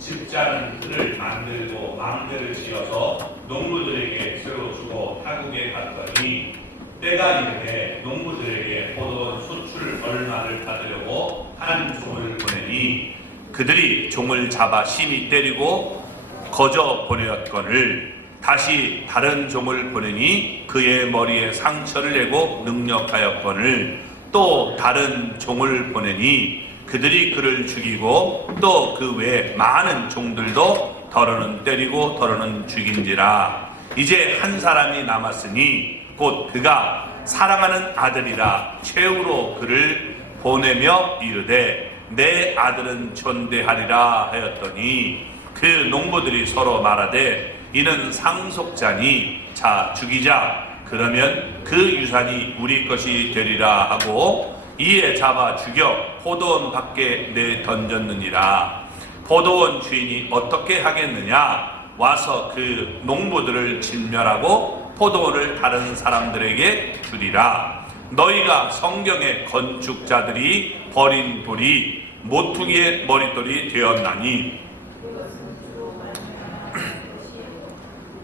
집자는 틀을 만들고 망대를 지어서 농부들에게 새로 주고 타국에 갔더니 때가 이르되 농부들에게 포도원 수출 얼마를 받으려고 한 종을 보내니 그들이 종을 잡아 심히 때리고 거저 보내었거늘 다시 다른 종을 보내니 그의 머리에 상처를 내고 능력하였거늘 또 다른 종을 보내니 그들이 그를 죽이고 또 그 외 많은 종들도 더러는 때리고 더러는 죽인지라. 이제 한 사람이 남았으니 곧 그가 사랑하는 아들이라 최후로 그를 보내며 이르되 내 아들은 존대하리라 하였더니 그 농부들이 서로 말하되 이는 상속자니 자 죽이자 그러면 그 유산이 우리 것이 되리라 하고 이에 잡아 죽여 포도원 밖에 내던졌느니라. 포도원 주인이 어떻게 하겠느냐? 와서 그 농부들을 진멸하고 포도원을 다른 사람들에게 주리라. 너희가 성경의 건축자들이 버린 돌이 모퉁이의 머릿돌이 되었나니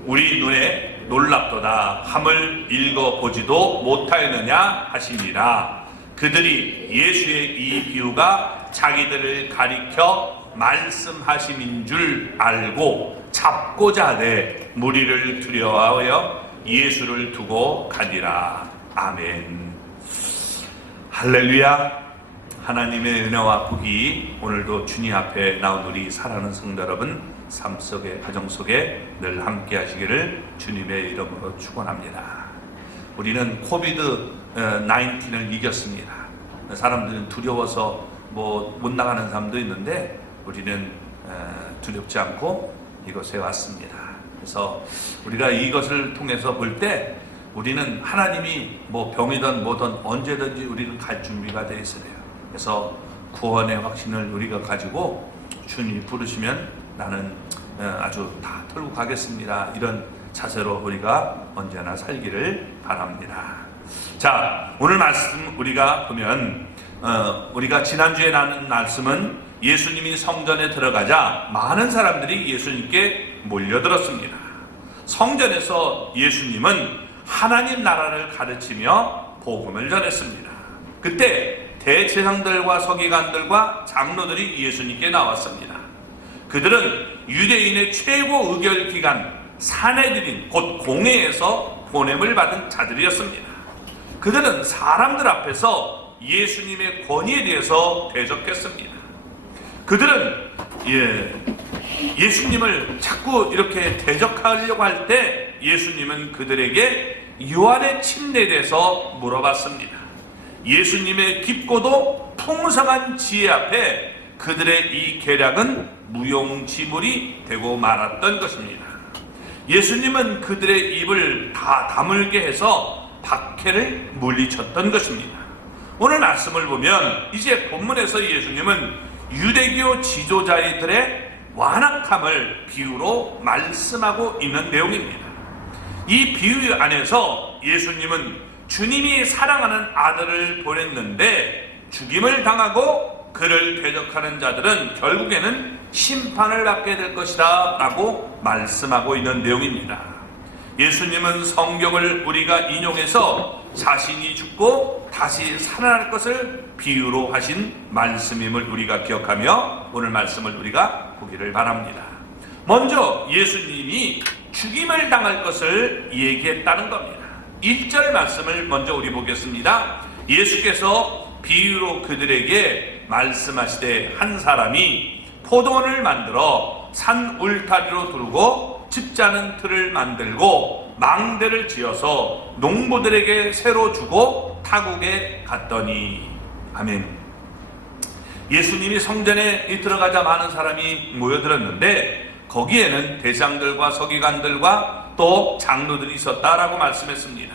우리 눈에 놀랍도다 함을 읽어보지도 못하였느냐 하시니라. 그들이 예수의 이 비유가 자기들을 가리켜 말씀하심인 줄 알고 잡고자 하되 무리를 두려워하여 예수를 두고 가니라. 아멘. 할렐루야. 하나님의 은혜와 복이 오늘도 주님 앞에 나온 우리 사랑하는 성도 여러분 삶 속에 가정 속에 늘 함께 하시기를 주님의 이름으로 축원합니다. 우리는 코비드 19을 이겼습니다. 사람들은 두려워서 못 나가는 사람도 있는데 우리는 두렵지 않고 이곳에 왔습니다. 그래서 우리가 이것을 통해서 볼 때 우리는 하나님이 병이든 뭐든 언제든지 우리는 갈 준비가 되어 있어요. 그래서 구원의 확신을 우리가 가지고 주님이 부르시면 나는 아주 다 털고 가겠습니다. 이런 자세로 우리가 언제나 살기를 바랍니다. 자, 오늘 말씀 우리가 보면 우리가 지난주에 나눈 말씀은 예수님이 성전에 들어가자 많은 사람들이 예수님께 몰려들었습니다. 성전에서 예수님은 하나님 나라를 가르치며 복음을 전했습니다. 그때 대제사장들과 서기관들과 장로들이 예수님께 나왔습니다. 그들은 유대인의 최고 의결기관 산헤드린 곧 공회에서 보냄을 받은 자들이었습니다. 그들은 사람들 앞에서 예수님의 권위에 대해서 대적했습니다. 그들은 예수님을 자꾸 이렇게 대적하려고 할 때 예수님은 그들에게 요한의 침례에 대해서 물어봤습니다. 예수님의 깊고도 풍성한 지혜 앞에 그들의 이 계략은 무용지물이 되고 말았던 것입니다. 예수님은 그들의 입을 다 다물게 해서 박해를 물리쳤던 것입니다. 오늘 말씀을 보면 이제 본문에서 예수님은 유대교 지도자들의 완악함을 비유로 말씀하고 있는 내용입니다. 이 비유 안에서 예수님은 주님이 사랑하는 아들을 보냈는데 죽임을 당하고 그를 대적하는 자들은 결국에는 심판을 받게 될 것이다 라고 말씀하고 있는 내용입니다. 예수님은 성경을 우리가 인용해서 자신이 죽고 다시 살아날 것을 비유로 하신 말씀임을 우리가 기억하며 오늘 말씀을 우리가 보기를 바랍니다. 먼저 예수님이 죽임을 당할 것을 얘기했다는 겁니다. 1절 말씀을 먼저 우리 보겠습니다. 예수께서 비유로 그들에게 말씀하시되 한 사람이 포도원을 만들어 산 울타리로 두르고 집자는 틀을 만들고 망대를 지어서 농부들에게 새로 주고 타국에 갔더니. 아멘. 예수님이 성전에 들어가자 많은 사람이 모여들었는데 거기에는 대장들과 서기관들과 또 장로들이 있었다라고 말씀했습니다.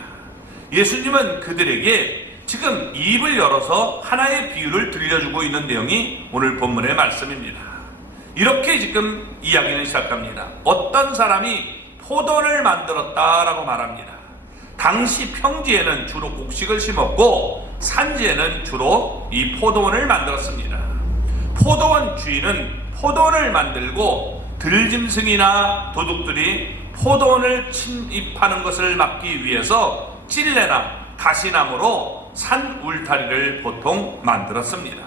예수님은 그들에게 지금 입을 열어서 하나의 비유를 들려주고 있는 내용이 오늘 본문의 말씀입니다. 이렇게 지금 이야기는 시작합니다. 어떤 사람이 포도를 만들었다라고 말합니다. 당시 평지에는 주로 곡식을 심었고 산지에는 주로 이 포도원을 만들었습니다. 포도원 주인은 포도원을 만들고 들짐승이나 도둑들이 포도원을 침입하는 것을 막기 위해서 찔레나 가시나무로 산 울타리를 보통 만들었습니다.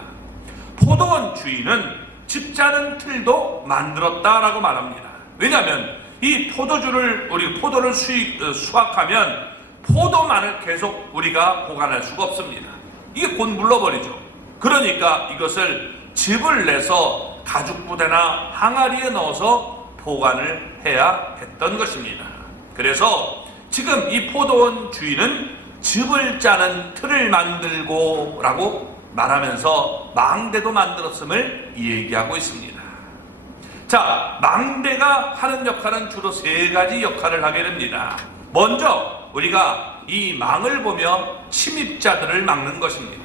포도원 주인은 집 짜는 틀도 만들었다라고 말합니다. 왜냐하면 이 포도주를 우리 포도를 수확하면 포도만을 계속 우리가 보관할 수가 없습니다. 이게 곧 물러버리죠. 그러니까 이것을 즙을 내서 가죽부대나 항아리에 넣어서 보관을 해야 했던 것입니다. 그래서 지금 이 포도원 주인은 즙을 짜는 틀을 만들고 라고 말하면서 망대도 만들었음을 얘기하고 있습니다. 자, 망대가 하는 역할은 주로 세 가지 역할을 하게 됩니다. 먼저 우리가 이 망을 보며 침입자들을 막는 것입니다.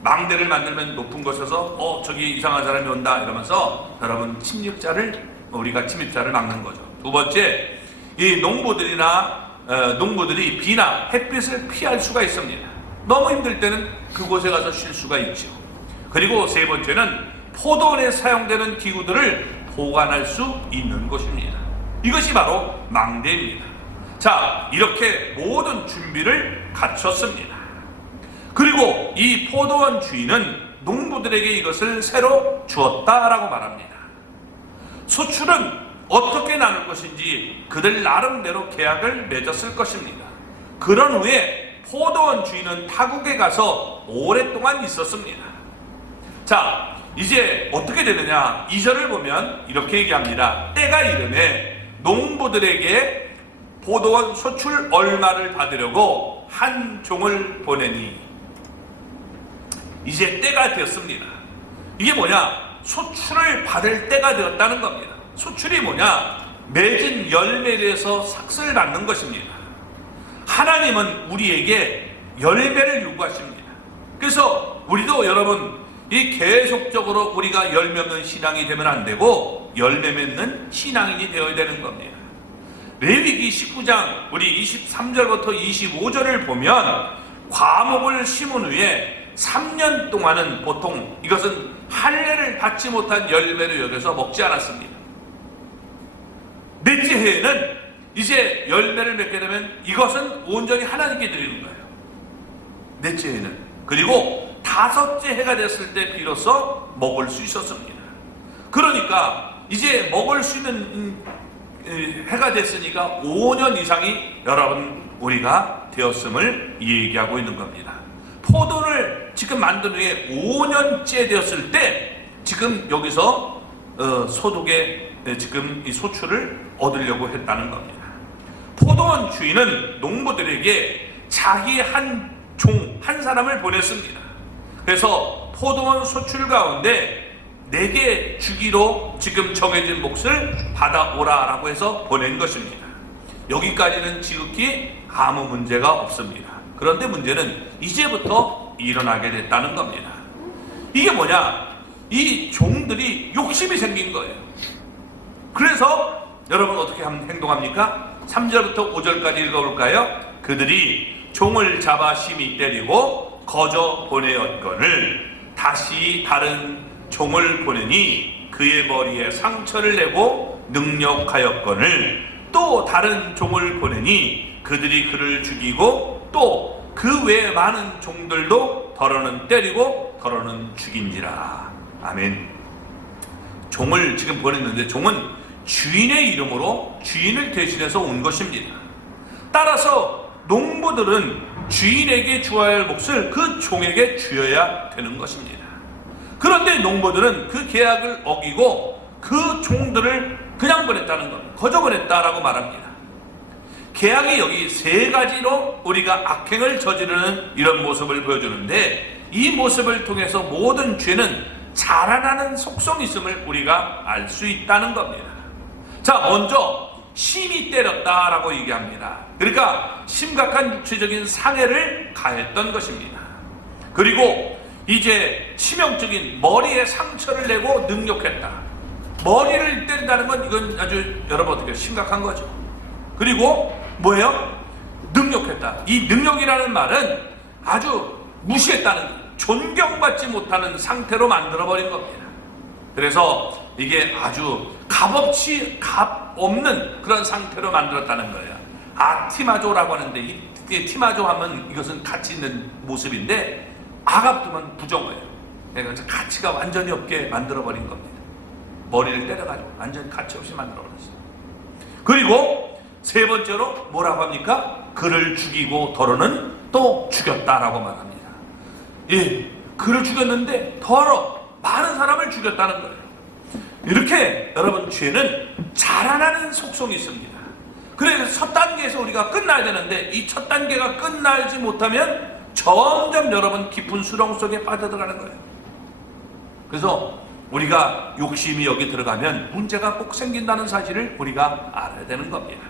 망대를 만들면 높은 곳에서 저기 이상한 사람이 온다 이러면서 여러분 우리가 침입자를 막는 거죠. 두 번째, 이 농부들이 비나 햇빛을 피할 수가 있습니다. 너무 힘들 때는 그곳에 가서 쉴 수가 있죠. 그리고 세 번째는 포도원에 사용되는 기구들을 보관할 수 있는 것입니다. 이것이 바로 망대입니다. 자, 이렇게 모든 준비를 갖췄습니다. 그리고 이 포도원 주인은 농부들에게 이것을 새로 주었다라고 말합니다. 소출은 어떻게 나눌 것인지 그들 나름대로 계약을 맺었을 것입니다. 그런 후에 포도원 주인은 타국에 가서 오랫동안 있었습니다. 자, 이제 어떻게 되느냐? 2절을 보면 이렇게 얘기합니다. 때가 이르매 농부들에게 포도원 소출 얼마를 받으려고 한 종을 보내니. 이제 때가 되었습니다. 이게 뭐냐? 소출을 받을 때가 되었다는 겁니다. 소출이 뭐냐? 맺은 열매에서 삭슬을 받는 것입니다. 하나님은 우리에게 열매를 요구하십니다. 그래서 우리도 여러분 이 계속적으로 우리가 열매 없는 신앙이 되면 안 되고 열매 맺는 신앙인이 되어야 되는 겁니다. 레위기 19장 우리 23절부터 25절을 보면 과목을 심은 후에 3년 동안은 보통 이것은 할례를 받지 못한 열매를 여겨서 먹지 않았습니다. 넷째 해에는 이제 열매를 맺게 되면 이것은 온전히 하나님께 드리는 거예요. 넷째 해는. 그리고 다섯째 해가 됐을 때 비로소 먹을 수 있었습니다. 그러니까 이제 먹을 수 있는 해가 됐으니까 5년 이상이 여러분 우리가 되었음을 얘기하고 있는 겁니다. 포도를 지금 만든 후에 5년째 되었을 때 지금 여기서 소득의 지금 이 소출을 얻으려고 했다는 겁니다. 포도원 주인은 농부들에게 자기 한 사람을 보냈습니다. 그래서 포도원 소출 가운데 4개 주기로 지금 정해진 몫을 받아오라라고 해서 보낸 것입니다. 여기까지는 지극히 아무 문제가 없습니다. 그런데 문제는 이제부터 일어나게 됐다는 겁니다. 이게 뭐냐? 이 종들이 욕심이 생긴 거예요. 그래서 여러분 어떻게 행동합니까? 3절부터 5절까지 읽어볼까요? 그들이 종을 잡아 심히 때리고 거저 보내었거늘 다시 다른 종을 보내니 그의 머리에 상처를 내고 능력하였거늘 또 다른 종을 보내니 그들이 그를 죽이고 또 그 외에 많은 종들도 더러는 때리고 더러는 죽인지라. 아멘. 종을 지금 보냈는데 종은 주인의 이름으로 주인을 대신해서 온 것입니다. 따라서 농부들은 주인에게 주어야 할 몫을 그 종에게 주어야 되는 것입니다. 그런데 농부들은 그 계약을 어기고 그 종들을 그냥 보냈다는 겁니다. 거저 보냈다라고 말합니다. 계약이 여기 3가지로 우리가 악행을 저지르는 이런 모습을 보여주는데 이 모습을 통해서 모든 죄는 자라나는 속성이 있음을 우리가 알 수 있다는 겁니다. 자, 먼저 심히 때렸다라고 얘기합니다. 그러니까 심각한 육체적인 상해를 가했던 것입니다. 그리고 이제 치명적인 머리에 상처를 내고 능욕했다. 머리를 때린다는 건 이건 아주 여러분 어떻게 심각한 거죠. 그리고 뭐예요? 능욕했다. 이 능욕이라는 말은 아주 무시했다는, 존경받지 못하는 상태로 만들어버린 겁니다. 그래서 이게 아주 값 없는 그런 상태로 만들었다는 거예요. 티마조라고 하는데, 이 티마조 하면 이것은 가치 있는 모습인데, 아갑두면 부정어예요. 그러니까 가치가 완전히 없게 만들어버린 겁니다. 머리를 때려가지고 완전히 가치 없이 만들어버렸어요. 그리고 세 번째로 뭐라고 합니까? 그를 죽이고 더러는 또 죽였다라고 말합니다. 예, 그를 죽였는데 더러 많은 사람을 죽였다는 거예요. 이렇게 여러분, 죄는 자라나는 속성이 있습니다. 그래서 첫 단계에서 우리가 끝나야 되는데, 이 첫 단계가 끝나지 못하면 점점 여러분 깊은 수렁 속에 빠져들어가는 거예요. 그래서 우리가 욕심이 여기 들어가면 문제가 꼭 생긴다는 사실을 우리가 알아야 되는 겁니다.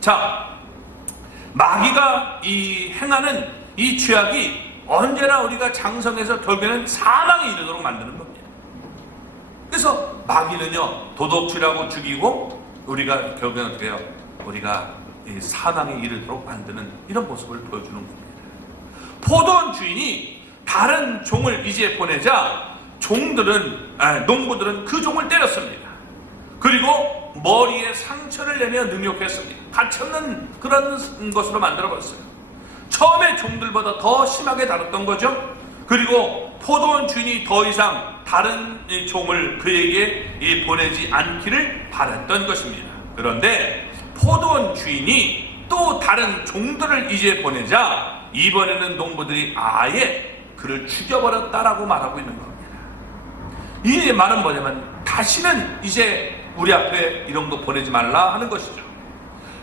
자, 마귀가 이 행하는 이 죄악이 언제나 우리가 장성해서 결국에는 사망에 이르도록 만드는 겁니다. 그래서 마귀는요, 도둑질하고 죽이고 우리가 결국에는 어떻게 해요? 우리가 이 사망에 이르도록 만드는 이런 모습을 보여주는 겁니다. 포도원 주인이 다른 종을 이제 보내자 농부들은 그 종을 때렸습니다. 그리고 머리에 상처를 내며 능욕했습니다. 가치없는 그런 것으로 만들어버렸어요. 처음에 종들보다 더 심하게 다뤘던 거죠. 그리고 포도원 주인이 더 이상 다른 종을 그에게 보내지 않기를 바랐던 것입니다. 그런데 포도원 주인이 또 다른 종들을 이제 보내자 이번에는 농부들이 아예 그를 죽여버렸다라고 말하고 있는 겁니다. 이 말은 뭐냐면, 다시는 이제 우리 앞에 이런 거 보내지 말라 하는 것이죠.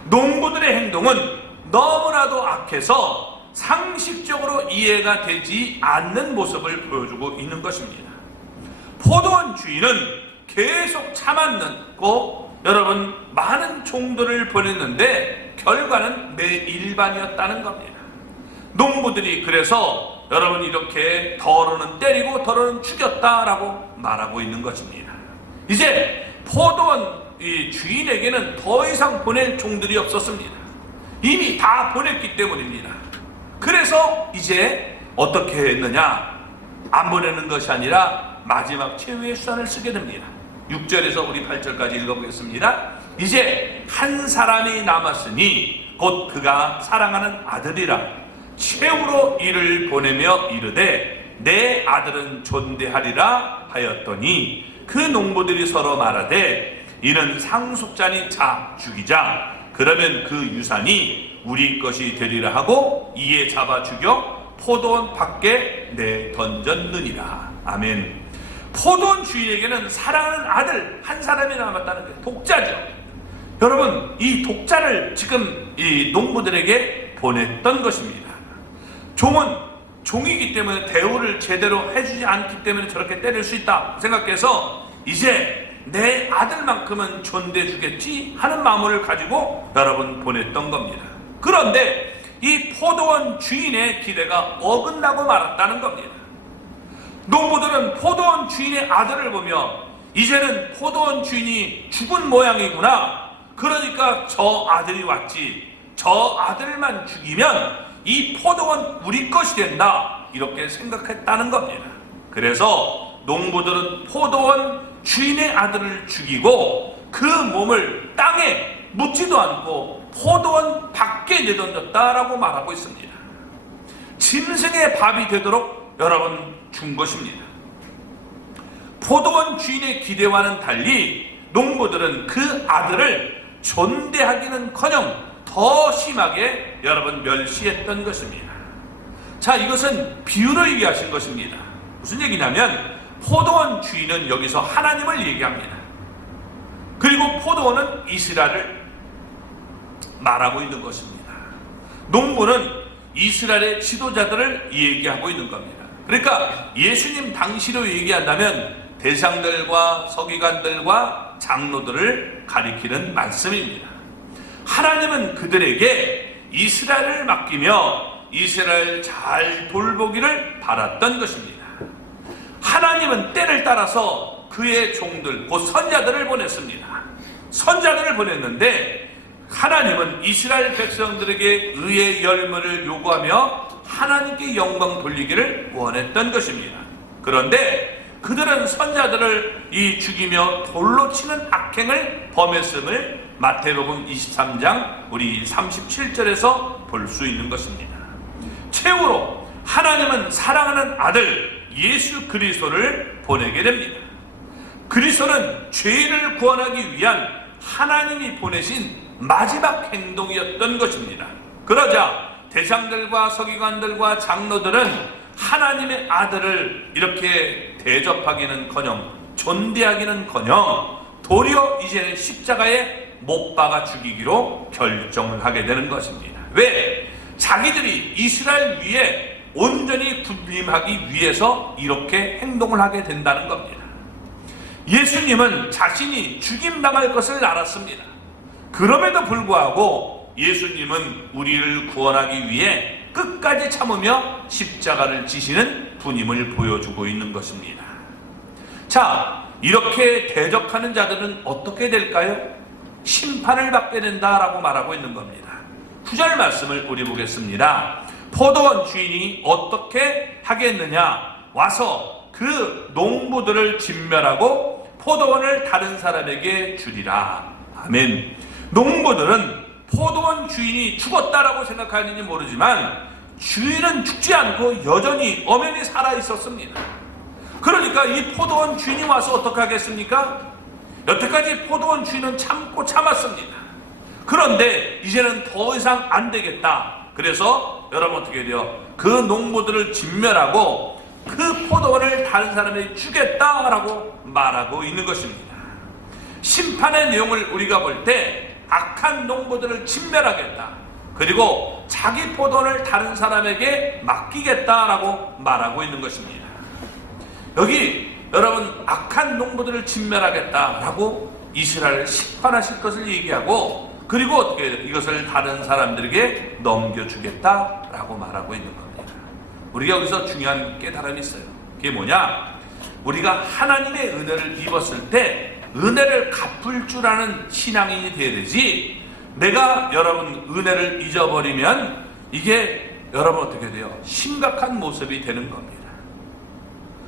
농부들의 행동은 너무나도 악해서 상식적으로 이해가 되지 않는 모습을 보여주고 있는 것입니다. 포도원 주인은 계속 참았고, 여러분, 많은 종들을 보냈는데 결과는 매일반이었다는 겁니다. 농부들이 그래서 여러분 이렇게 더러는 때리고 더러는 죽였다라고 말하고 있는 것입니다. 이제 포도원 주인에게는 더 이상 보낼 종들이 없었습니다. 이미 다 보냈기 때문입니다. 그래서 이제 어떻게 했느냐? 안 보내는 것이 아니라 마지막 최후의 수단을 쓰게 됩니다. 6절에서 우리 8절까지 읽어보겠습니다. 이제 한 사람이 남았으니 곧 그가 사랑하는 아들이라 최후로 이를 보내며 이르되 내 아들은 존대하리라 하였더니, 그 농부들이 서로 말하되 이는 상속자니 자 죽이자, 그러면 그 유산이 우리 것이 되리라 하고 이에 잡아 죽여 포도원 밖에 내던졌느니라. 아멘. 포도원 주인에게는 사랑하는 아들 한 사람이 남았다는 거예요. 독자죠. 여러분, 이 독자를 지금 이 농부들에게 보냈던 것입니다. 종은 종이기 때문에 대우를 제대로 해주지 않기 때문에 저렇게 때릴 수 있다 생각해서 이제 내 아들만큼은 존대해주겠지 하는 마음을 가지고 여러분 보냈던 겁니다. 그런데 이 포도원 주인의 기대가 어긋나고 말았다는 겁니다. 농부들은 포도원 주인의 아들을 보며 이제는 포도원 주인이 죽은 모양이구나, 그러니까 저 아들이 왔지, 저 아들만 죽이면 이 포도원 우리 것이 된다, 이렇게 생각했다는 겁니다. 그래서 농부들은 포도원 주인의 아들을 죽이고 그 몸을 땅에 묻지도 않고 포도원 밖에 내던졌다라고 말하고 있습니다. 짐승의 밥이 되도록 여러분 준 것입니다. 포도원 주인의 기대와는 달리 농부들은 그 아들을 존대하기는커녕 더 심하게 여러분 멸시했던 것입니다. 자, 이것은 비유로 얘기하신 것입니다. 무슨 얘기냐면, 포도원 주인은 여기서 하나님을 얘기합니다. 그리고 포도원은 이스라엘을 말하고 있는 것입니다. 농부는 이스라엘의 지도자들을 얘기하고 있는 겁니다. 그러니까 예수님 당시로 얘기한다면 대상들과 서기관들과 장로들을 가리키는 말씀입니다. 하나님은 그들에게 이스라엘을 맡기며 이스라엘 잘 돌보기를 바랐던 것입니다. 하나님은 때를 따라서 그의 종들, 곧 선자들을 보냈습니다. 선자들을 보냈는데 하나님은 이스라엘 백성들에게 의의 열매를 요구하며 하나님께 영광 돌리기를 원했던 것입니다. 그런데 그들은 선자들을 죽이며 돌로 치는 악행을 범했음을 마태복음 23장 우리 37절에서 볼 수 있는 것입니다. 최후로 하나님은 사랑하는 아들 예수 그리스도를 보내게 됩니다. 그리스도는 죄인을 구원하기 위한 하나님이 보내신 마지막 행동이었던 것입니다. 그러자 대장들과 서기관들과 장로들은 하나님의 아들을 이렇게 대접하기는커녕 존대하기는커녕 도리어 이제는 십자가에 못 박아 죽이기로 결정을 하게 되는 것입니다. 왜? 자기들이 이스라엘 위에 온전히 군림하기 위해서 이렇게 행동을 하게 된다는 겁니다. 예수님은 자신이 죽임당할 것을 알았습니다. 그럼에도 불구하고 예수님은 우리를 구원하기 위해 끝까지 참으며 십자가를 지시는 분임을 보여주고 있는 것입니다. 자, 이렇게 대적하는 자들은 어떻게 될까요? 심판을 받게 된다라고 말하고 있는 겁니다. 9절 말씀을 우리 보겠습니다. 포도원 주인이 어떻게 하겠느냐? 와서 그 농부들을 진멸하고 포도원을 다른 사람에게 주리라. 아멘. 농부들은 포도원 주인이 죽었다라고 생각하는지 모르지만 주인은 죽지 않고 여전히 엄연히 살아 있었습니다. 그러니까 이 포도원 주인이 와서 어떻게 하겠습니까? 여태까지 포도원 주인은 참고 참았습니다. 그런데 이제는 더 이상 안 되겠다. 그래서 여러분 어떻게 돼요? 그 농부들을 진멸하고 그 포도원을 다른 사람에게 주겠다라고 말하고 있는 것입니다. 심판의 내용을 우리가 볼 때 악한 농부들을 진멸하겠다. 그리고 자기 포도원을 다른 사람에게 맡기겠다라고 말하고 있는 것입니다. 여기 여러분 악한 농부들을 진멸하겠다라고 이스라엘을 심판하실 것을 얘기하고 그리고 어떻게 해요? 이것을 다른 사람들에게 넘겨주겠다라고 말하고 있는 겁니다. 우리가 여기서 중요한 깨달음이 있어요. 그게 뭐냐? 우리가 하나님의 은혜를 입었을 때 은혜를 갚을 줄 아는 신앙인이 되어야 되지, 내가 여러분 은혜를 잊어버리면 이게 여러분 어떻게 돼요? 심각한 모습이 되는 겁니다.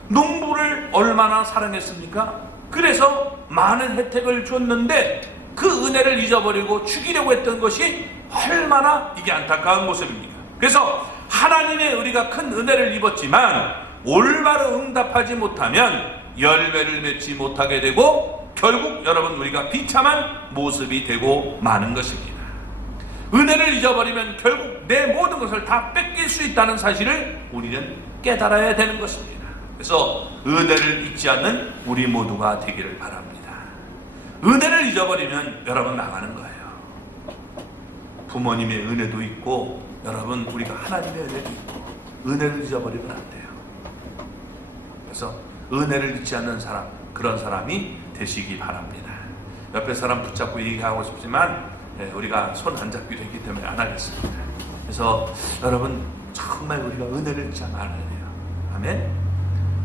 농부를 얼마나 사랑했습니까? 그래서 많은 혜택을 줬는데 그 은혜를 잊어버리고 죽이려고 했던 것이 얼마나 이게 안타까운 모습입니까? 그래서 하나님의 우리가 큰 은혜를 입었지만 올바로 응답하지 못하면 열매를 맺지 못하게 되고 결국 여러분 우리가 비참한 모습이 되고 마는 것입니다. 은혜를 잊어버리면 결국 내 모든 것을 다 뺏길 수 있다는 사실을 우리는 깨달아야 되는 것입니다. 그래서 은혜를 잊지 않는 우리 모두가 되기를 바랍니다. 은혜를 잊어버리면 여러분 나가는 거예요. 부모님의 은혜도 있고 여러분 우리가 하나님의 은혜도 있고 은혜를 잊어버리면 안 돼요. 그래서 은혜를 잊지 않는 사람, 그런 사람이 되시기 바랍니다. 옆에 사람 붙잡고 얘기하고 싶지만 우리가 손 안 잡기로 했기 때문에 안 하겠습니다. 그래서 여러분 정말 우리가 은혜를 잊지 않아야 돼요. 아멘.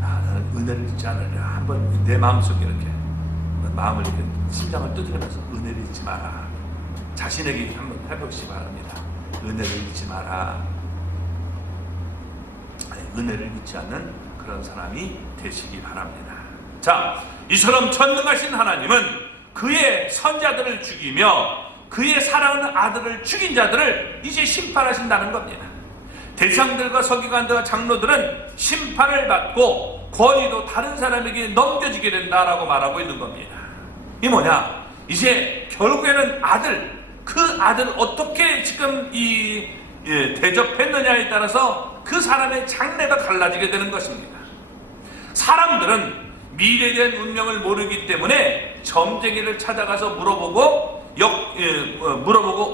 나는 은혜를 잊지 않으려. 한번 내 마음속에 이렇게 마음을 이렇게 심장을 두드리면서 은혜를 잊지 마라. 자신에게 한번 해보시기 바랍니다. 은혜를 잊지 마라. 은혜를 잊지 않는 그런 사람이 되시기 바랍니다. 자, 이처럼 전능하신 하나님은 그의 선자들을 죽이며 그의 사랑하는 아들을 죽인 자들을 이제 심판하신다는 겁니다. 대장들과 서기관들과 장로들은 심판을 받고 권위도 다른 사람에게 넘겨지게 된다라고 말하고 있는 겁니다. 이 뭐냐? 이제 결국에는 그 아들을 어떻게 지금 대접했느냐에 따라서 그 사람의 장래가 갈라지게 되는 것입니다. 사람들은 미래에 대한 운명을 모르기 때문에 점쟁이를 찾아가서 물어보고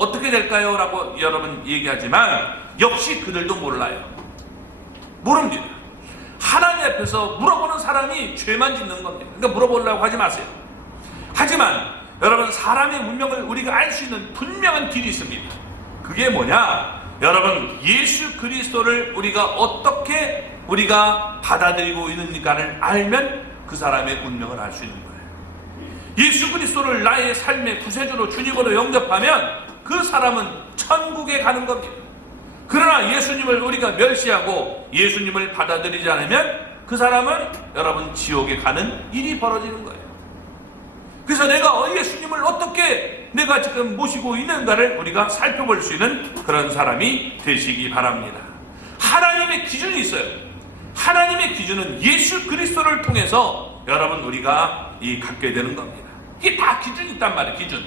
어떻게 될까요? 라고 여러분 얘기하지만 역시 그들도 몰라요. 모릅니다. 하나님 앞에서 물어보는 사람이 죄만 짓는 겁니다. 그러니까 물어보려고 하지 마세요. 하지만 여러분 사람의 운명을 우리가 알 수 있는 분명한 길이 있습니다. 그게 뭐냐? 여러분 예수 그리스도를 어떻게 우리가 받아들이고 있는가를 알면 그 사람의 운명을 알 수 있는 거예요. 예수 그리스도를 나의 삶의 구세주로 주님으로 영접하면 그 사람은 천국에 가는 겁니다. 그러나 예수님을 우리가 멸시하고 예수님을 받아들이지 않으면 그 사람은 여러분 지옥에 가는 일이 벌어지는 거예요. 그래서 내가 예수님을 어떻게 내가 지금 모시고 있는가를 우리가 살펴볼 수 있는 그런 사람이 되시기 바랍니다. 하나님의 기준이 있어요. 하나님의 기준은 예수 그리스도를 통해서 여러분 우리가 갖게 되는 겁니다. 이게 다 기준이 있단 말이에요. 기준.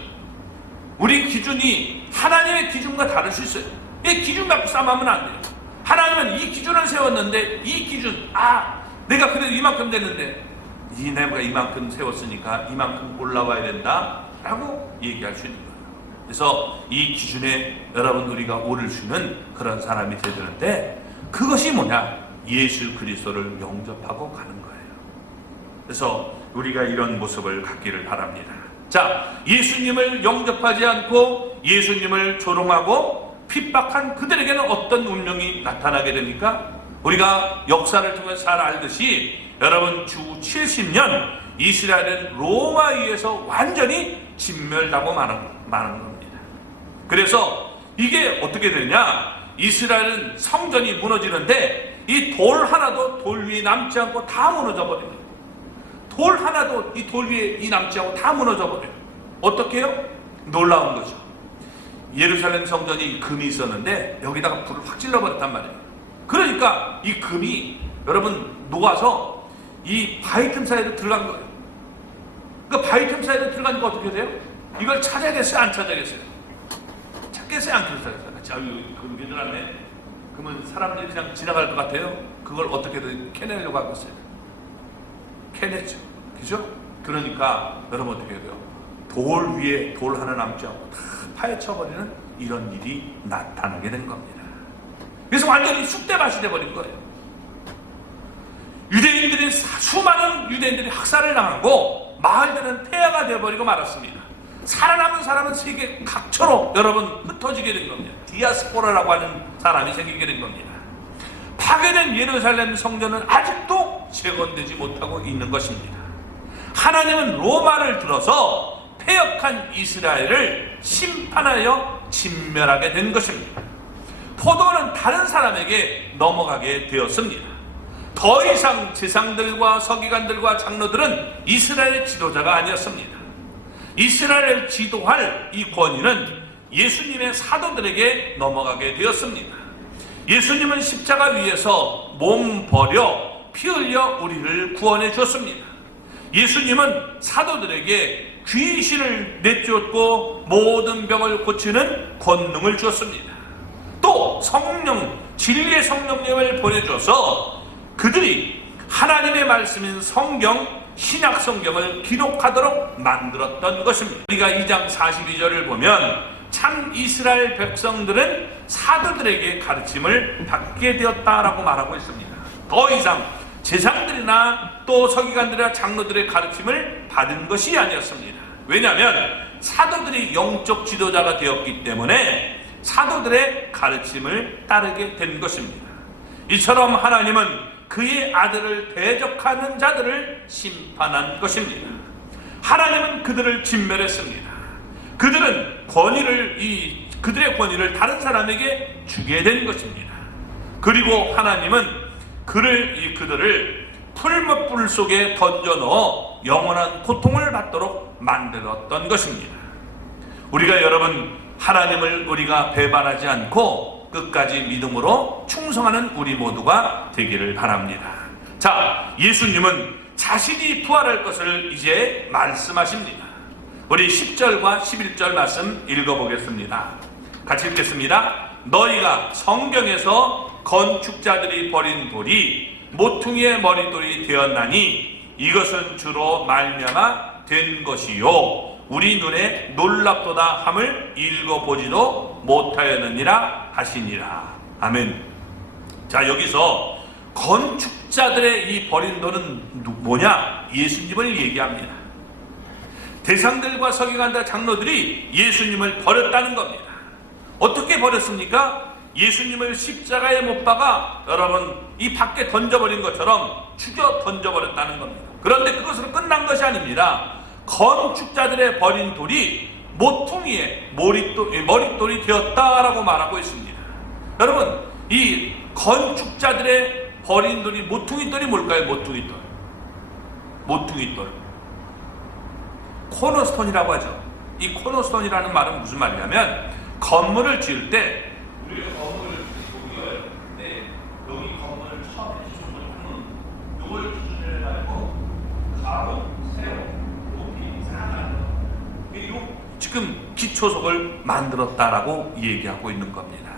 우리 기준이 하나님의 기준과 다를 수 있어요. 이 기준 갖고 싸움하면 안 돼요. 하나님은 이 기준을 세웠는데 이 기준, 내가 그래도 이만큼 됐는데 내가 이만큼 세웠으니까 이만큼 올라와야 된다 라고 얘기할 수 있는 거예요. 그래서 이 기준에 여러분 우리가 오를 수 있는 그런 사람이 되는데, 그것이 뭐냐? 예수 그리스도를 영접하고 가는 거예요. 그래서 우리가 이런 모습을 갖기를 바랍니다. 자, 예수님을 영접하지 않고 예수님을 조롱하고 핍박한 그들에게는 어떤 운명이 나타나게 됩니까? 우리가 역사를 통해서 잘 알듯이 여러분 주 70년 이스라엘은 로마에 의해서 완전히 진멸하고 마는 겁니다. 그래서 이게 어떻게 되냐? 이스라엘은 성전이 무너지는데 이 돌 하나도 돌 위에 남지 않고 다 무너져 버립니다. 돌 하나도 이 돌 위에 남지 않고 다 무너져 버려요. 어떻게 해요? 놀라운 거죠. 예루살렘 성전이 금이 있었는데 여기다가 불을 확 질러버렸단 말이에요. 그러니까 이 금이 여러분 녹아서 이 바위 틈 사이로 들어간 거예요. 그 바위 틈 사이로 들어가니까 어떻게 돼요? 이걸 찾아야겠어요? 안 찾아야겠어요? 찾겠어요? 안 찾아야겠어요? 금이 들어갔네. 그러면 사람들이 그냥 지나갈 것 같아요? 그걸 어떻게든 캐내려고 하고 있어요. 캐냈죠. 그죠? 그러니까 여러분 어떻게 해야 돼요? 돌 위에 돌 하나 남지 않고 다 파헤쳐버리는 이런 일이 나타나게 된 겁니다. 그래서 완전히 쑥대밭이 돼버린 거예요. 유대인들이 수많은 유대인들이 학살을 당하고 마을들은 폐허가 되어버리고 말았습니다. 살아남은 사람은 세계 각처로 여러분 흩어지게 된 겁니다. 디아스포라라고 하는 사람이 생기게 된 겁니다. 파괴된 예루살렘 성전은 아직도 재건되지 못하고 있는 것입니다. 하나님은 로마를 들어서 패역한 이스라엘을 심판하여 진멸하게 된 것입니다. 포도는 다른 사람에게 넘어가게 되었습니다. 더 이상 제사장들과 서기관들과 장로들은 이스라엘의 지도자가 아니었습니다. 이스라엘을 지도할 이 권위는 예수님의 사도들에게 넘어가게 되었습니다. 예수님은 십자가 위에서 몸 버려 피 흘려 우리를 구원해 주었습니다. 예수님은 사도들에게 귀신을 내쫓고 모든 병을 고치는 권능을 주었습니다. 또 성령, 진리의 성령님을 보내줘서 그들이 하나님의 말씀인 성경, 신약 성경을 기록하도록 만들었던 것입니다. 우리가 2장 42절을 보면 참 이스라엘 백성들은 사도들에게 가르침을 받게 되었다라고 말하고 있습니다. 더 이상 제사장들이나 또 서기관들이나 장로들의 가르침을 받은 것이 아니었습니다. 왜냐하면 사도들이 영적 지도자가 되었기 때문에 사도들의 가르침을 따르게 된 것입니다. 이처럼 하나님은 그의 아들을 대적하는 자들을 심판한 것입니다. 하나님은 그들을 진멸했습니다. 그들은 그들의 권위를 다른 사람에게 주게 된 것입니다. 그리고 하나님은 그들을 풀무불 속에 던져 넣어 영원한 고통을 받도록 만들었던 것입니다. 우리가 여러분 하나님을 우리가 배반하지 않고 끝까지 믿음으로 충성하는 우리 모두가 되기를 바랍니다. 자, 예수님은 자신이 부활할 것을 이제 말씀하십니다. 우리 10절과 11절 말씀 읽어보겠습니다. 같이 읽겠습니다. 너희가 성경에서 건축자들이 버린 돌이 모퉁이의 머릿돌이 되었나니 이것은 주로 말미암아 된 것이요 우리 눈에 놀랍도다 함을 읽어보지도 못하였느니라 하시니라. 아멘. 자, 여기서 건축자들의 이 버린 돌은 뭐냐? 예수님을 얘기합니다. 대상들과 서기관들 장로들이 예수님을 버렸다는 겁니다. 어떻게 버렸습니까? 예수님을 십자가에 못 박아 여러분 이 밖에 던져버린 것처럼 죽여 던져버렸다는 겁니다. 그런데 그것으로 끝난 것이 아닙니다. 건축자들의 버린 돌이 모퉁이의 머릿돌이 되었다라고 말하고 있습니다. 여러분, 이 건축자들의 버린 돌이, 모퉁이 돌이 뭘까요? 모퉁이 돌. 모퉁이 돌. 코너스톤이라고 하죠. 이 코너스톤이라는 말은 무슨 말이냐면, 건물을 지을 때, 우리가 건물을 지을 때, 여기 건물을 처음에 기준으로 하는, 이걸 기준으로 해가지고, 가로, 세로, 높이, 상하로, 지금 기초석을 만들었다라고 얘기하고 있는 겁니다.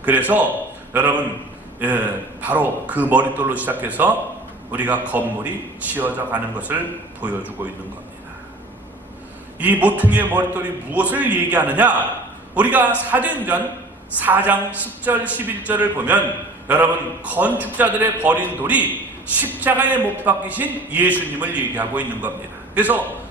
그래서 여러분, 바로 그 머릿돌로 시작해서 우리가 건물이 지어져 가는 것을 보여주고 있는 겁니다. 이 모퉁이의 머릿돌이 무엇을 얘기하느냐? 우리가 사도행전 4장 10절 11절을 보면 여러분, 건축자들의 버린 돌이 십자가에 못 박히신 예수님을 얘기하고 있는 겁니다. 그래서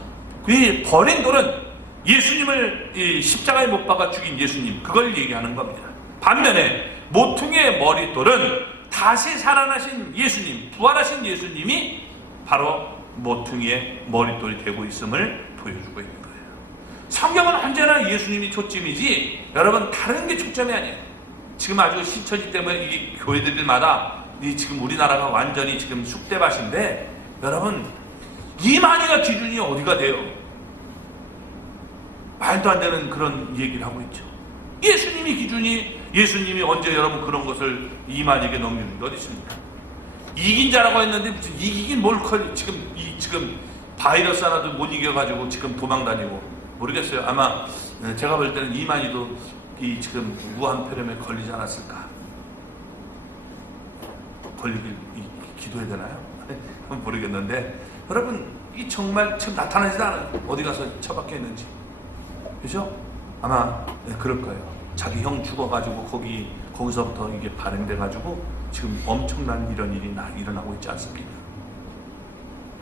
이 버린 돌은 예수님을 십자가에 못 박아 죽인 예수님, 그걸 얘기하는 겁니다. 반면에 모퉁이의 머릿돌은 다시 살아나신 예수님, 부활하신 예수님이 바로 모퉁이의 머릿돌이 되고 있음을 보여주고 있는 거예요. 성경은 언제나 예수님이 초점이지 여러분, 다른 게 초점이 아니에요. 지금 아주 신천지 때문에 이 교회들마다 지금 우리나라가 완전히 지금 쑥대밭인데, 여러분, 이만희가 기준이 어디가 돼요? 말도 안 되는 그런 얘기를 하고 있죠. 예수님이 기준이, 예수님이 언제 여러분 그런 것을 이만희에게 넘기는 게 어디 있습니까? 이긴 자라고 했는데 무슨 이기긴 뭘 지금 바이러스 하나도 못 이겨가지고 지금 도망 다니고, 모르겠어요. 아마 제가 볼 때는 이만희도 지금 무한폐렴에 걸리지 않았을까? 걸리길 기도해야 되나요? 모르겠는데, 여러분, 이 정말 지금 나타나지도 않아요. 어디 가서 처박혀 있는지. 그죠? 아마 그럴 거예요. 자기 형 죽어가지고 거기서부터 이게 발행돼가지고 지금 엄청난 이런 일이 일어나고 있지 않습니까?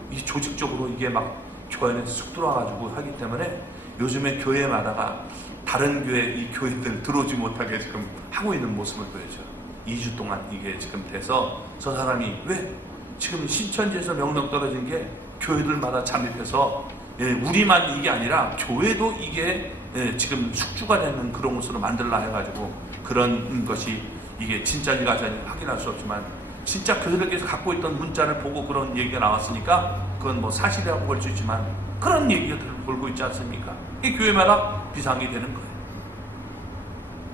이 조직적으로 이게 막 교회 안에 쑥 들어와가지고 하기 때문에 요즘에 교회마다가 다른 교회 이 교회들 들어오지 못하게 지금 하고 있는 모습을 보여줘요. 2주 동안 이게 지금 돼서 저 사람이 왜 지금 신천지에서 명령 떨어진 게 교회들마다 잠입해서 우리만 이게 아니라 교회도 이게 지금 숙주가 되는 그런 것으로 만들라 해가지고 그런 것이 이게 진짜인지 가짜인지 확인할 수 없지만 진짜 그들에게서 갖고 있던 문자를 보고 그런 얘기가 나왔으니까 그건 뭐 사실이라고 볼 수 있지만 그런 얘기가 돌고 있지 않습니까? 이 교회마다 비상이 되는 거예요.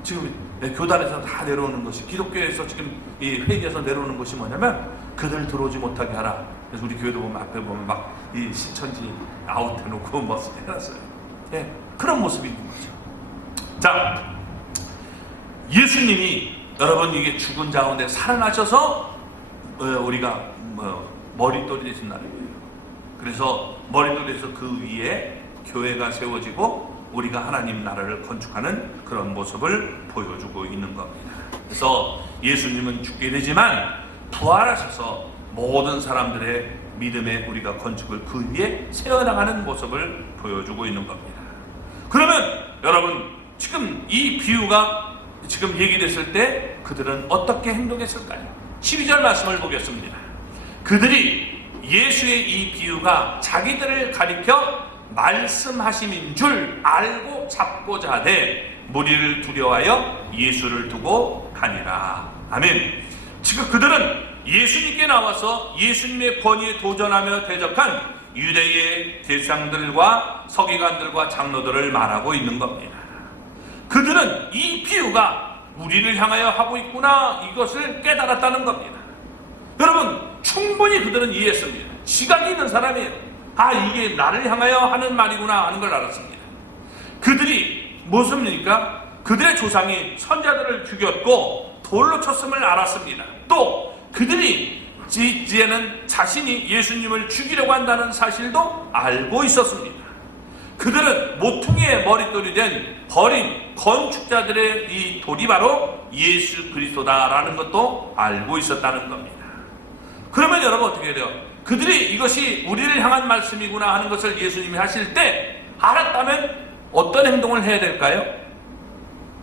지금 교단에서 다 내려오는 것이, 기독교에서 지금 이 회개에서 내려오는 것이 뭐냐면 그들 들어오지 못하게 하라. 그래서 우리 교회도 보면 앞에 보면 막 이 신천지 아웃해놓고 뭐 해놨어요. 그런 모습이 있는 거죠. 자, 예수님이 여러분 이게 죽은 자가운데 살아나셔서 우리가 머릿돌이 되신다는 거예요. 그래서 머릿돌에서 그 위에 교회가 세워지고 우리가 하나님 나라를 건축하는 그런 모습을 보여주고 있는 겁니다. 그래서 예수님은 죽게 되지만 부활하셔서 모든 사람들의 믿음의 우리가 건축을 그 위에 세워나가는 모습을 보여주고 있는 겁니다. 그러면 여러분, 지금 이 비유가 지금 얘기됐을 때 그들은 어떻게 행동했을까요? 12절 말씀을 보겠습니다. 그들이 예수의 이 비유가 자기들을 가리켜 말씀하심인 줄 알고 잡고자 하되 무리를 두려워하여 예수를 두고 가니라. 아멘. 지금 그들은 예수님께 나와서 예수님의 권위에 도전하며 대적한 유대의 대상들과 서기관들과 장로들을 말하고 있는 겁니다. 그들은 이 비유가 우리를 향하여 하고 있구나, 이것을 깨달았다는 겁니다. 여러분, 충분히 그들은 이해했습니다. 지각이 있는 사람이에요. 이게 나를 향하여 하는 말이구나 하는 걸 알았습니다. 그들이 무엇입니까? 그들의 조상이 선자들을 죽였고 돌로 쳤음을 알았습니다. 또 그들이 이제는 자신이 예수님을 죽이려고 한다는 사실도 알고 있었습니다. 그들은 모퉁이의 머릿돌이 된 버린 건축자들의 이 돌이 바로 예수 그리스도다라는 것도 알고 있었다는 겁니다. 그러면 여러분 어떻게 해야 돼요? 그들이 이것이 우리를 향한 말씀이구나 하는 것을 예수님이 하실 때 알았다면 어떤 행동을 해야 될까요?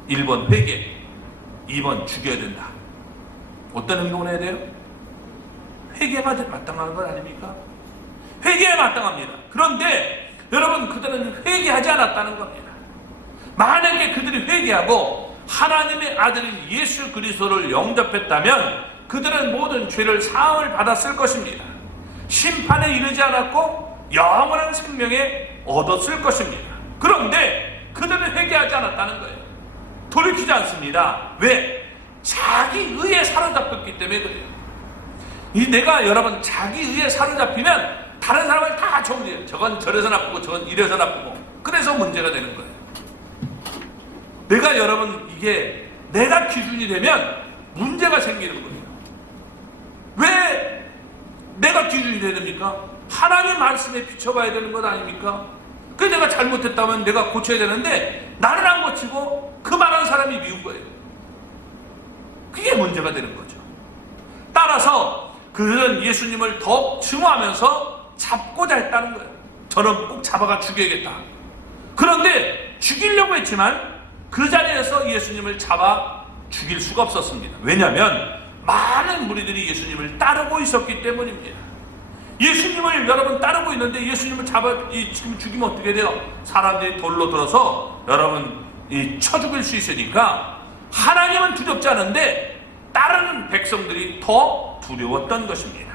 1번 회개, 2번 죽여야 된다. 어떤 행동을 해야 돼요? 회개가 마땅한 건 아닙니까? 회개에 마땅합니다. 그런데 여러분, 그들은 회개하지 않았다는 겁니다. 만약에 그들이 회개하고 하나님의 아들인 예수 그리스도를 영접했다면 그들은 모든 죄를 사함을 받았을 것입니다. 심판에 이르지 않았고 영원한 생명에 얻었을 것입니다. 그런데 그들은 회개하지 않았다는 거예요. 돌이키지 않습니다. 왜? 자기 의에 사로잡혔기 때문에 그래요. 내가 여러분 자기 의에 사로잡히면 다른 사람을 다 정죄해요. 저건 저래서 나쁘고 저건 이래서 나쁘고, 그래서 문제가 되는 거예요. 내가 여러분 이게 내가 기준이 되면 문제가 생기는 거예요. 왜 내가 기준이 돼야 됩니까? 하나님 말씀에 비춰봐야 되는 것 아닙니까? 그 내가 잘못했다면 내가 고쳐야 되는데 나는 안 고치고 그 말한 사람이 미운 거예요. 그게 문제가 되는 거죠. 따라서 그들은 예수님을 더 증오하면서 잡고자 했다는 거예요. 저는 꼭 잡아가 죽여야겠다. 그런데 죽이려고 했지만 그 자리에서 예수님을 잡아 죽일 수가 없었습니다. 왜냐하면 많은 무리들이 예수님을 따르고 있었기 때문입니다. 예수님을 여러분 따르고 있는데 예수님을 지금 죽이면 어떻게 돼요? 사람들이 돌로 들어서 여러분 쳐 죽일 수 있으니까 하나님은 두렵지 않은데 따르는 백성들이 더 두려웠던 것입니다.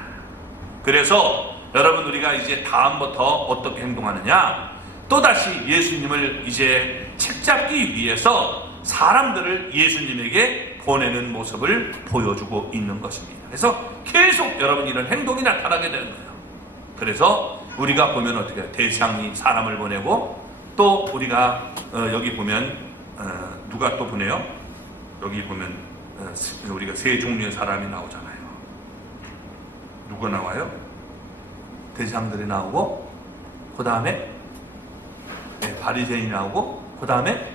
그래서 여러분 우리가 이제 다음부터 어떻게 행동하느냐? 또다시 예수님을 이제 책잡기 위해서 사람들을 예수님에게 보내는 모습을 보여주고 있는 것입니다. 그래서 계속 여러분 이런 행동이 나타나게 되는 거예요. 그래서 우리가 보면 어떻게 해요? 대상이 사람을 보내고, 또 우리가 여기 보면 누가 또 보내요? 여기 보면 우리가 세 종류의 사람이 나오잖아요. 누가 나와요? 대상들이 나오고, 그 다음에 바리새인이 나오고, 그 다음에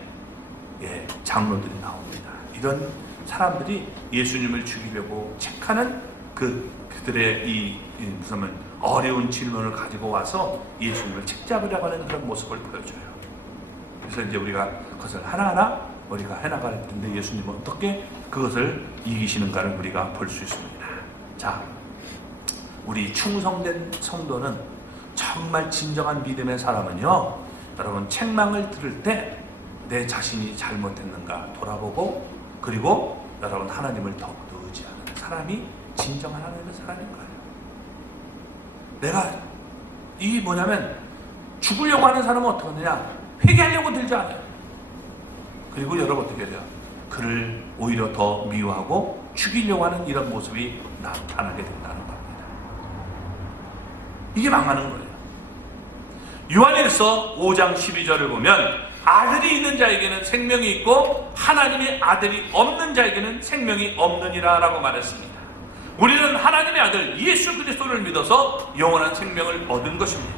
장로들이 나옵니다. 이런 사람들이 예수님을 죽이려고 책하는 그들의 무슨 어려운 질문을 가지고 와서 예수님을 책잡으려고 하는 그런 모습을 보여줘요. 그래서 이제 우리가 그것을 하나하나 우리가 해나갈 텐데 예수님은 어떻게 그것을 이기시는가를 우리가 볼 수 있습니다. 자, 우리 충성된 성도는, 정말 진정한 믿음의 사람은요, 여러분 책망을 들을 때 내 자신이 잘못했는가 돌아보고, 그리고 여러분 하나님을 더욱더 의지하는 사람이 진정한 하나님의 사람인 거예요. 내가 이게 뭐냐면 죽으려고 하는 사람은 어떻게 하느냐? 회개하려고 들지 않아요. 그리고 여러분 어떻게 해야 돼요? 그를 오히려 더 미워하고 죽이려고 하는 이런 모습이 나타나게 된다는 겁니다. 이게 망하는 거예요. 요한일서 5장 12절을 보면 아들이 있는 자에게는 생명이 있고 하나님의 아들이 없는 자에게는 생명이 없느니라 라고 말했습니다. 우리는 하나님의 아들 예수 그리스도를 믿어서 영원한 생명을 얻은 것입니다.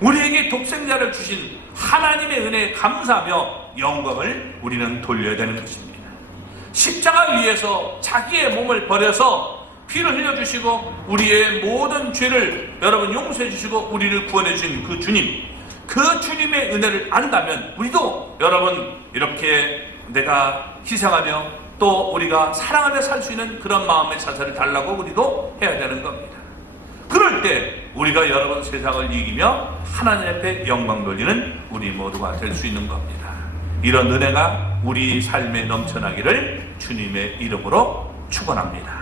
우리에게 독생자를 주신 하나님의 은혜에 감사하며 영광을 우리는 돌려야 되는 것입니다. 십자가 위에서 자기의 몸을 버려서 피를 흘려주시고 우리의 모든 죄를 여러분 용서해 주시고 우리를 구원해 주신 그 주님, 그 주님의 은혜를 안다면 우리도 여러분 이렇게 내가 희생하며 또 우리가 사랑하며 살 수 있는 그런 마음의 자세를 달라고 우리도 해야 되는 겁니다. 그럴 때 우리가 여러분 세상을 이기며 하나님 앞에 영광 돌리는 우리 모두가 될 수 있는 겁니다. 이런 은혜가 우리 삶에 넘쳐나기를 주님의 이름으로 축원합니다.